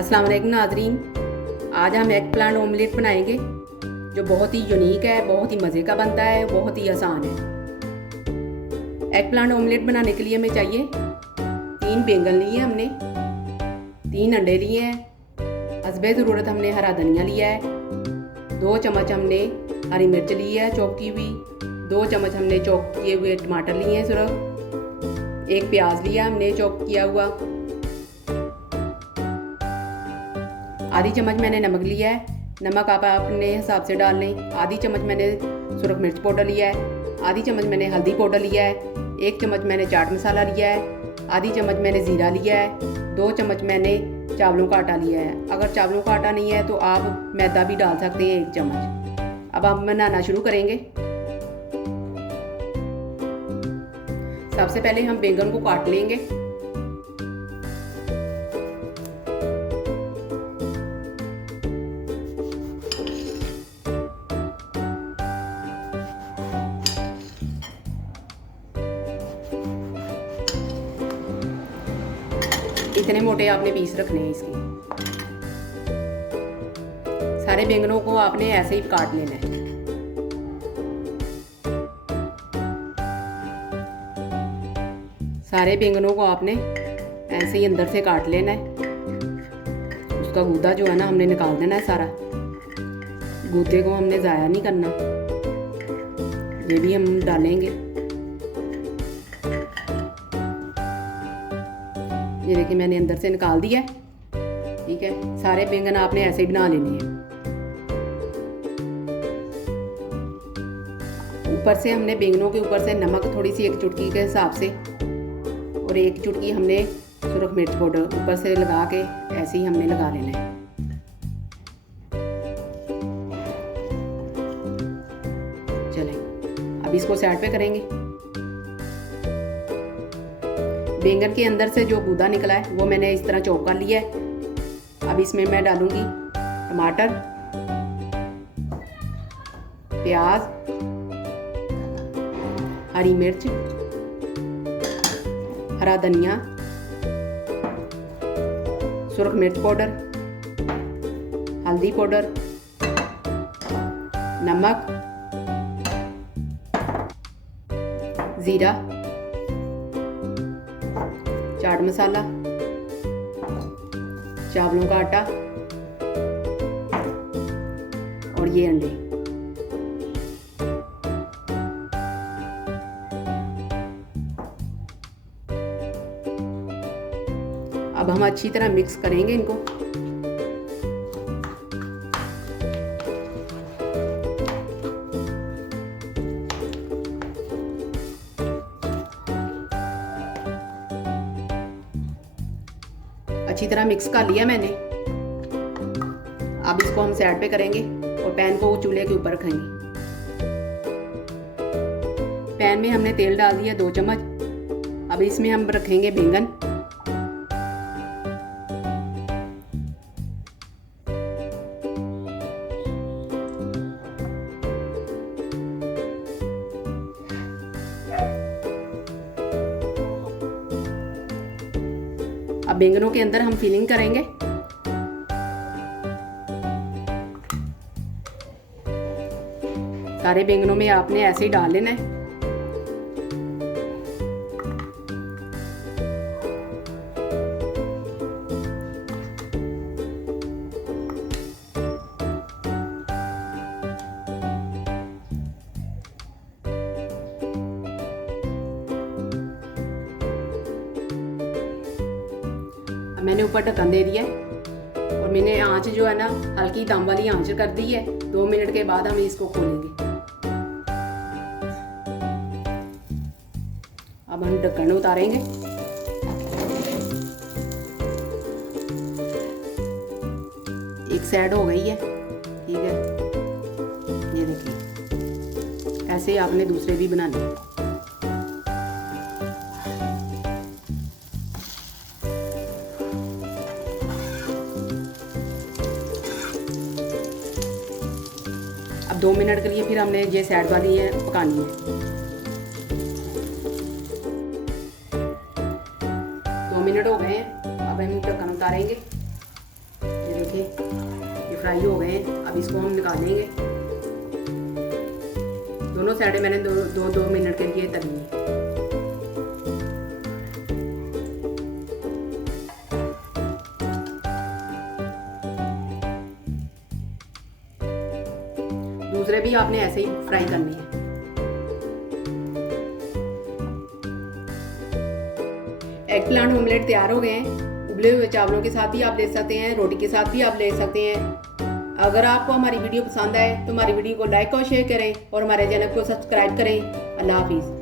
अस्सलाम वालेकुम नाज़रीन। आज हम एग प्लांट ऑमलेट बनाएंगे जो बहुत ही यूनिक है, बहुत ही मज़े का बनता है, बहुत ही आसान है। एग प्लांट ऑमलेट बनाने के लिए हमें चाहिए 3 बैंगन लिए हमने, 3 अंडे लिए हैं, हस्बे ज़रूरत हमने हरा धनिया लिया है, 2 चम्मच हमने हरी मिर्च ली है चॉप की हुई, 2 चम्मच हमने चॉप किए हुए टमाटर लिए हैं सिर्फ, 1 प्याज लिया हमने चॉप किया हुआ, आधी चम्मच मैंने नमक लिया है। नमक आप अपने हिसाब से डाल लें। आधी चम्मच मैंने सुरख मिर्च पाउडर लिया है, आधी चम्मच मैंने हल्दी पाउडर लिया है, 1 चम्मच मैंने चाट मसाला लिया है, आधी चम्मच मैंने ज़ीरा लिया है, 2 चम्मच मैंने चावलों का आटा लिया है। अगर चावलों का आटा नहीं है तो आप मैदा भी डाल सकते हैं 1 चम्मच। अब हम बनाना शुरू करेंगे। सबसे पहले हम बैंगन को काट लेंगे। इतने मोटे आपने पीस रखने हैं इसके। सारे बैंगनों को आपने ऐसे ही काट लेना है। सारे बैंगनों को आपने ऐसे ही अंदर से काट लेना है। उसका गूदा जो है ना हमने निकाल देना है सारा। गूदे को हमने ज़ाया नहीं करना, ये भी हम डालेंगे। ये देखिए मैंने अंदर से निकाल दिया है। ठीक है, सारे बैंगन आपने ऐसे ही बना लेने हैं। ऊपर से हमने बैंगनों के ऊपर से नमक थोड़ी सी 1 चुटकी के हिसाब से और 1 चुटकी हमने सुरख मिर्च पाउडर ऊपर से लगा के ऐसे ही हमने लगा लेना है। चलें अब इसको साइड पे करेंगे। बैंगन के अंदर से जो गूदा निकला है वो मैंने इस तरह चॉप कर लिया है। अब इसमें मैं डालूंगी टमाटर, प्याज, हरी मिर्च, हरा धनिया, सुरख मिर्च पाउडर, हल्दी पाउडर, नमक, जीरा, चाट मसाला, चावलों का आटा और ये अंडे। अब हम अच्छी तरह मिक्स करेंगे इनको। अच्छी तरह मिक्स कर लिया मैंने। अब इसको हम साइड पे करेंगे और पैन को चूल्हे के ऊपर रखेंगे। पैन में हमने तेल डाल दिया 2 चम्मच। अब इसमें हम रखेंगे बैंगन। अब बैंगनों के अंदर हम फिलिंग करेंगे। सारे बैंगनों में आपने ऐसे ही डाल लेना है। मैंने ऊपर ढक्कन दे दिया है और मैंने आंच जो है ना हल्की दम वाली आंच कर दी है। 2 मिनट के बाद हम इसको खोलेंगे। अब हम ढक्कन उतारेंगे। एक साइड हो गई है। ठीक है, ये देखिए ऐसे ही आपने दूसरे भी बनाने। अब 2 मिनट के लिए फिर हमने ये साइड वाली है पकानी है। 2 मिनट हो गए हैं। अब हम ढक्कन उतारेंगे। देखें ये फ्राई हो गए हैं। अब इसको हम निकालेंगे। दोनों साइडें मैंने दो मिनट के लिए तली है। दूसरे भी आपने ऐसे ही फ्राई करने हैं। एग प्लांट ऑमलेट तैयार हो गए हैं। उबले हुए चावलों के साथ भी आप ले सकते हैं, रोटी के साथ भी आप ले सकते हैं। अगर आपको हमारी वीडियो पसंद आए तो हमारी वीडियो को लाइक और शेयर करें और हमारे चैनल को सब्सक्राइब करें। अल्लाह हाफिज़।